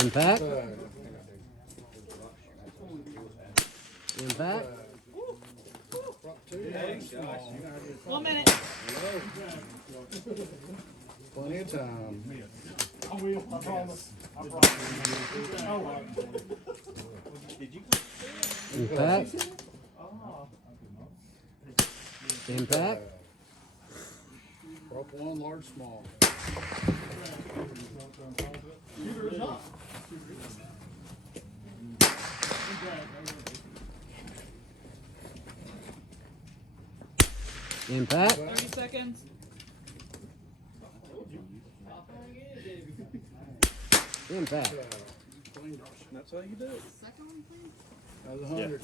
Impact. Impact. 1 minute. Plenty of time. I will, I promise. I promise. Impact. Impact. Prop one, large, small. Impact. 30 seconds. Impact. That's how you do it. Second one, please. That was 100.